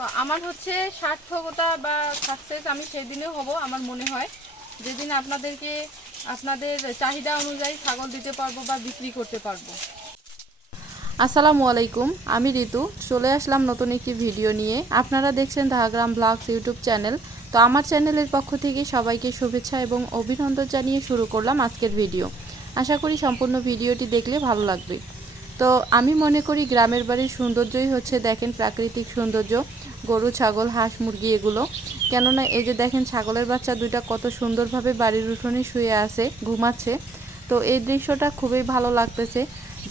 তো আমার হচ্ছে সার্থকতা বা সাকসেস আমি সেদিনে হব আমার মনে হয়। যেদিন আপনাদেরকে আপনাদের চাহিদা অনুযায়ী ছাগল দিতে পারব বা বিক্রি করতে পারব। আসসালামু আলাইকুম, আমি ঋতু। চলে আসলাম নতুন একটি ভিডিও নিয়ে। আপনারা দেখছেন ধাগ্রাম ব্লগস ইউটিউব চ্যানেল। তো আমার চ্যানেলের পক্ষ থেকে সবাইকে শুভেচ্ছা এবং অভিনন্দন জানিয়ে শুরু করলাম আজকের ভিডিও। আশা করি সম্পূর্ণ ভিডিওটি দেখলে ভালো লাগবে। তো আমি মনে করি গ্রামের বাড়ির সৌন্দর্যই হচ্ছে দেখেন প্রাকৃতিক সৌন্দর্য। গরু, ছাগল, হাঁস, মুরগি এগুলো। কেননা এই যে দেখেন ছাগলের বাচ্চা দুইটা কত সুন্দরভাবে বাড়ির উঠোনে শুয়ে আছে, ঘুমাচ্ছে। তো এই দৃশ্যটা খুবই ভালো লাগতেছে।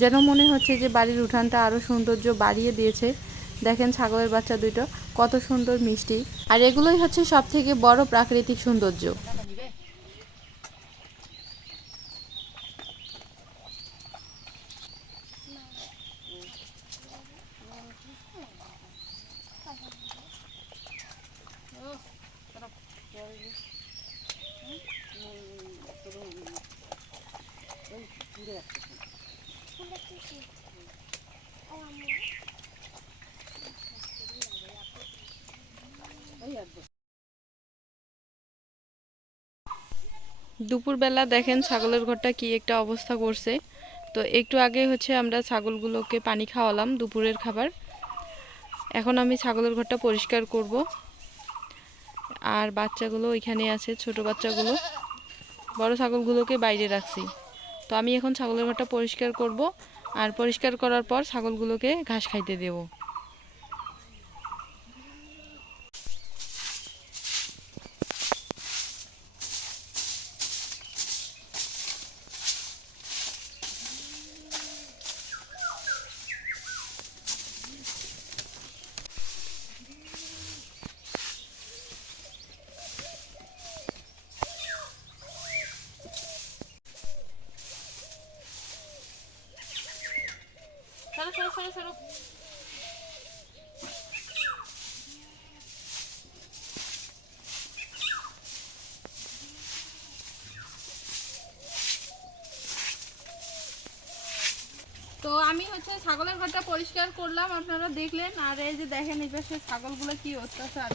যেন মনে হচ্ছে যে বাড়ির উঠানটা আরও সৌন্দর্য বাড়িয়ে দিয়েছে। দেখেন ছাগলের বাচ্চা দুটো কত সুন্দর মিষ্টি। আর এগুলোই হচ্ছে সবথেকে বড় প্রাকৃতিক সৌন্দর্য। দুপুরবেলা দেখেন ছাগলের ঘরটা কি একটা অবস্থা করছে। তো একটু আগে হচ্ছে আমরা ছাগলগুলোকে পানি খাওয়ালাম দুপুরের খাবার। এখন আমি ছাগলের ঘরটা পরিষ্কার করব। আর বাচ্চাগুলো ওইখানে আছে, ছোট বাচ্চাগুলো। বড় ছাগলগুলোকে বাইরে রাখছি। তো আমি এখন ছাগলের ঘরটা পরিষ্কার করব। আর পরিষ্কার করার পর ছাগলগুলোকে ঘাস খাইতে দেবো। হচ্ছে, ছাগলের ঘরটা পরিষ্কার করলাম, আপনারা দেখলেন। আর এই যে দেখেন, এই পাশে ছাগলগুলো কি অত্যাচার।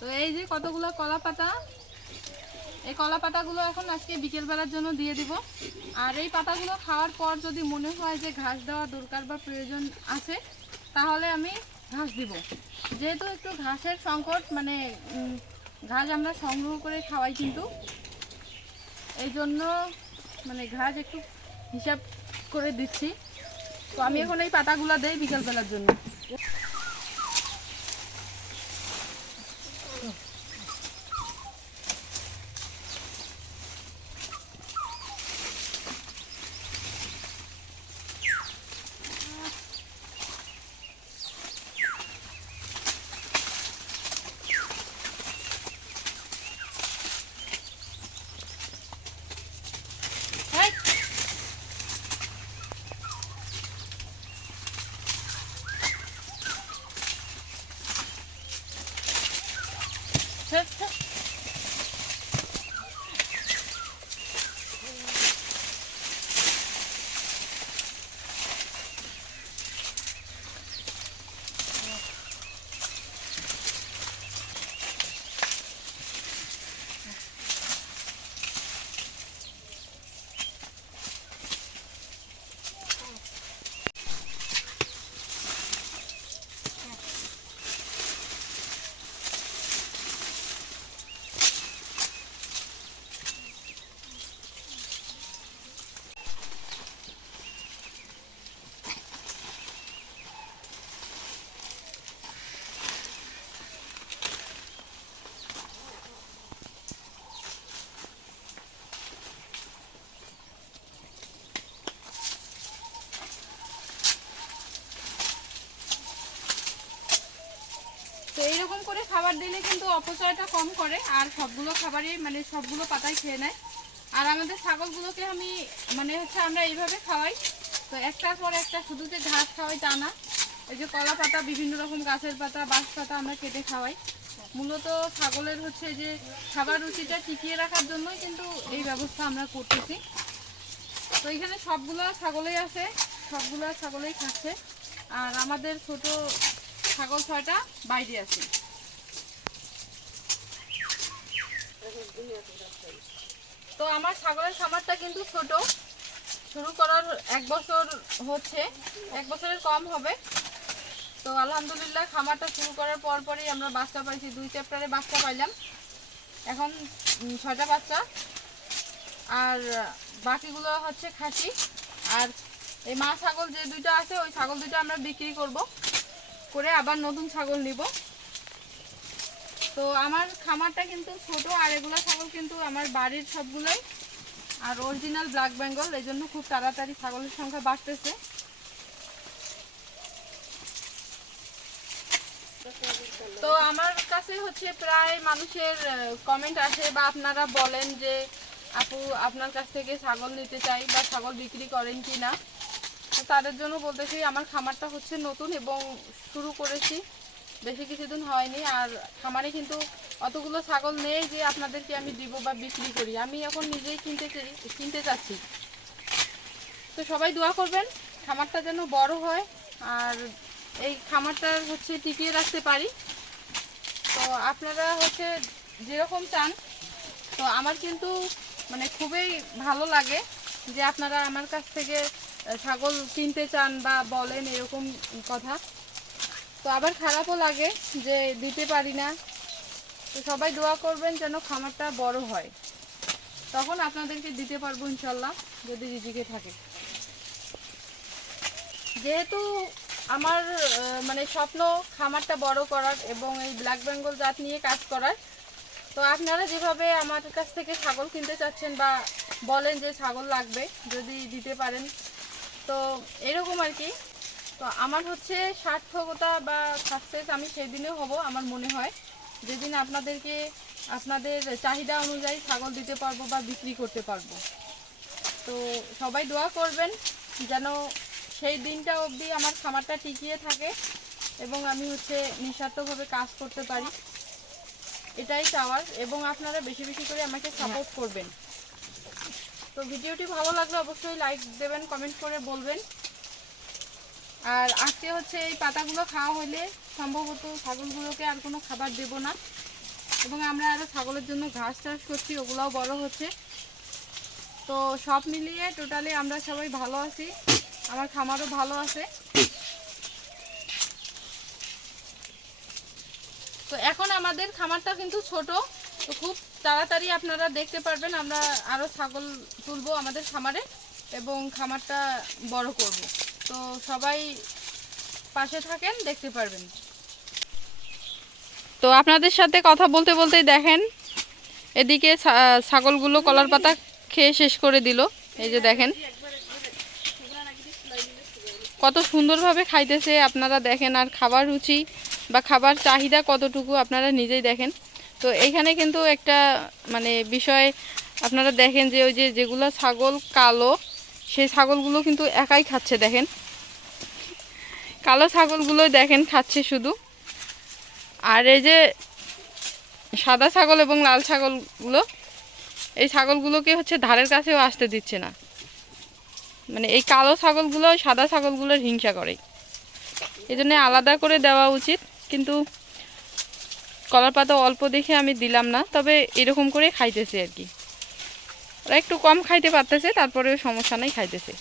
তো এই যে কতগুলো কলা পাতা এই কলা পাতাগুলো এখন আজকে বিকেলবেলার জন্য দিয়ে দিব। আর এই পাতাগুলো খাওয়ার পর যদি মনে হয় যে ঘাস দেওয়া দরকার বা প্রয়োজন আছে, তাহলে আমি ঘাস দিব। যেহেতু একটু ঘাসের সংকট মানে ঘাস আমরা সংগ্রহ করে খাওয়াই কিন্তু। এই জন্য মানে ঘাস একটু হিসাব করে দিচ্ছি। তো আমি এখন এই পাতাগুলো দেই বিকেলবেলার জন্য। তো এইরকম করে খাবার দিলে কিন্তু অপচয়টা কম করে, আর সবগুলো খাবারই মানে সবগুলো পাতাই খেয়ে নেয়। আর আমাদের ছাগলগুলোকে আমি মানে হচ্ছে আমরা এইভাবে খাওয়াই। তো একটার পর একটা শুধু যে ঘাস খাওয়াই তা না, এই যে কলা পাতা, বিভিন্ন রকম গাছের পাতা, বাঁশ পাতা আমরা কেটে খাওয়াই। মূলত ছাগলের হচ্ছে যে খাবার রুচিটা টিকিয়ে রাখার জন্যই কিন্তু এই ব্যবস্থা আমরা করতেছি। তো এখানে সবগুলো ছাগলেই আছে, সবগুলো ছাগলেই খাচ্ছে। আর আমাদের ছোট ছাগল ছয়টা, বাইরে আছে। তো আমার ছাগলের খামারটা কিন্তু ছোট। শুরু করার এক বছর হচ্ছে, এক বছরের কম হবে। তো আলহামদুলিল্লাহ, খামারটা শুরু করার পর পরই আমরা বাচ্চা পাইছি, দুই চ্যাপ্টারে বাচ্চা পাইলাম। এখন ছয়টা বাচ্চা। আর বাকিগুলো হচ্ছে খাসি। আর এই মা ছাগল যে দুইটা আছে, ওই ছাগল দুইটা আমরা বিক্রি করব। করে আবার নতুন ছাগল নিব। তো আমার খামারটা কিন্তু ছোট আর এগুলো ছাগল কিন্তু আমার বাড়ির সবগুলোই। আর অরিজিনাল ব্ল্যাক বেঙ্গল এই জন্য খুব তাড়াতাড়ি ছাগলের সংখ্যা বাড়তেছে। তো আমার কাছে হচ্ছে প্রায় মানুষের কমেন্ট আসে বা আপনারা বলেন যে, আপু, আপনার কাছ থেকে ছাগল নিতে চাই বা ছাগল বিক্রি করেন কি না তাদের জন্য বলতেছি, আমার খামারটা হচ্ছে নতুন এবং শুরু করেছি। বেশি কিছুদিন হয়নি, আর খামারে কিন্তু অতগুলো ছাগল নেই যে আপনাদেরকে আমি দিব বা বিক্রি করি। আমি এখন নিজেই কিনতে কিনতে চাচ্ছি। তো সবাই দোয়া করবেন, খামারটা যেন বড় হয়, আর এই খামারটা হচ্ছে টিকিয়ে রাখতে পারি। তো আপনারা হচ্ছে যেরকম চান, তো আমার কিন্তু মানে খুবই ভালো লাগে যে আপনারা আমার কাছ থেকে ছাগল কিনতে চান বা বলেন এরকম কথা। তো আবার খারাপও লাগে যে দিতে পারি না। তো সবাই দোয়া করবেন যেন খামারটা বড় হয়। তখন আপনাদেরকে দিতে পারব ইনশাল্লাহ, যদি রিজিকে থাকে। যেহেতু আমার মানে স্বপ্ন খামারটা বড় করার এবং এই ব্ল্যাক বেঙ্গল জাত নিয়ে কাজ করার, তো আপনারা যেভাবে আমার কাছ থেকে ছাগল কিনতে চাচ্ছেন বা বলেন যে ছাগল লাগবে, যদি দিতে পারেন তো এরকম আর কি। তো আমার হচ্ছে সার্থকতা বা সাকসেস আমি সেদিনে হব আমার মনে হয়। যেদিন আপনাদেরকে আপনাদের চাহিদা অনুযায়ী ছাগল দিতে পারব বা বিক্রি করতে পারব। তো সবাই দোয়া করবেন যেন সেই দিনটা অবধি আমার খামারটা টিকিয়ে থাকে এবং আমি হচ্ছে নিঃস্বার্থভাবে কাজ করতে পারি। এটাই চাওয়ার এবং আপনারা বেশি বেশি করে আমাকে সাপোর্ট করবেন। তো ভিডিওটি ভালো লাগলে অবশ্যই লাইক দেবেন কমেন্ট করে বলবেন। আর আজকে হচ্ছে এই পাতাগুলো খাওয়া হলে সম্ভবত ছাগলগুলোকে আর কোনো খাবার দেব না। এবং আমরা আরও ছাগলের জন্য ঘাস চাষ করছি, ওগুলোও বড় হচ্ছে। তো সব মিলিয়ে টোটালি আমরা সবাই ভালো আছি, আমার খামারও ভালো আছে। তো এখন আমাদের খামারটা কিন্তু ছোট, তো খুব তাড়াতাড়ি আপনারা দেখতে পারবেন, আমরা আরও ছাগল তুলবো আমাদের খামারে এবং খামারটা বড় করব। তো সবাই পাশে থাকেন, দেখতে পারবেন। তো আপনাদের সাথে কথা বলতে বলতেই দেখেন, এদিকে ছাগলগুলো কলার পাতা খেয়ে শেষ করে দিল। এই যে দেখেন, কত সুন্দরভাবে খাইতেছে। আপনারা দেখেন আর খাবার রুচি বা খাবার চাহিদা কতটুকু, আপনারা নিজেই দেখেন। তো এইখানে কিন্তু একটা মানে বিষয়, আপনারা দেখেন যে ওই যে যেগুলো ছাগল কালো, সেই ছাগলগুলো কিন্তু একাই খাচ্ছে, দেখেন। কালো ছাগলগুলো দেখেন খাচ্ছে শুধু। আর এই যে সাদা ছাগল এবং লাল ছাগলগুলো, এই ছাগলগুলোকে হচ্ছে ধারের কাছেও আসতে দিচ্ছে না। মানে এই কালো ছাগলগুলো সাদা ছাগলগুলোর হিংসা করে। এই আলাদা করে দেওয়া উচিত, কিন্তু কলার পাতা অল্প দেখে আমি দিলাম না, তবে এরকম করে খাইতেছে আর কি। ওরা একটু কম খাইতে পারতেছে, তারপরেও সমস্যা নাই খাইতেছে।